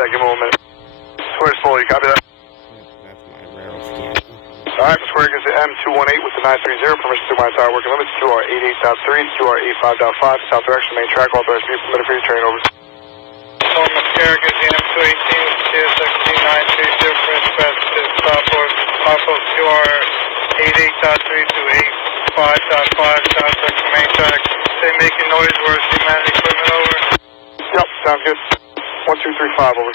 that, give me 1 minute. Square's full, you copy that? That's my railroad scan. Alright, Square gives it M218 with the 930, permission to my entire working limits, QR88.3, QR85.5, south direction, main track, authorized view, permitted for your train, over. Solomon Square gives you M218 with the CSX 930, permission to southwest, southwest QR88.3 to 85.5, south direction, main track. Stay making noise, we're humanity equipment, over. Yep, sounds good. 1235, over.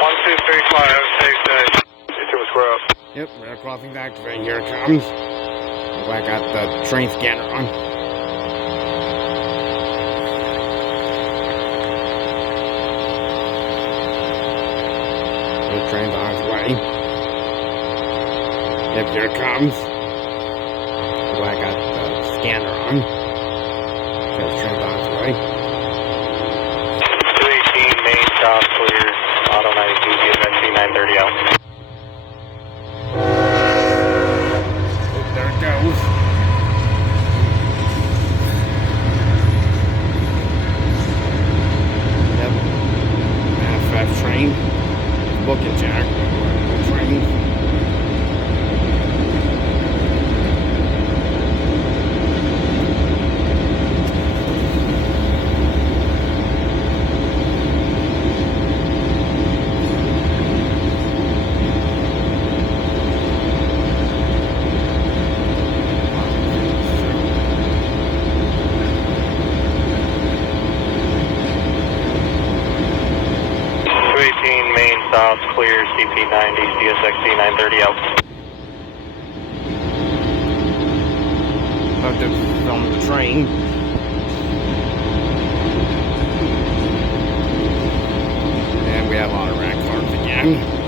1235, have a safe day. You two, Square up. Yep, rail crossing's activated. Here it comes. Oh, I got the train scanner on. The train's on its way. Yep, here it comes. Oh, I got the scanner on. Okay, the train's on its way. 218 main south clear, auto 92, DFNC 930 out. There it goes. Yep. Manifest train. Booking jack. Train. South clear, CP-90, CSX 930 out. About to film the train. And we have Autorack cars again.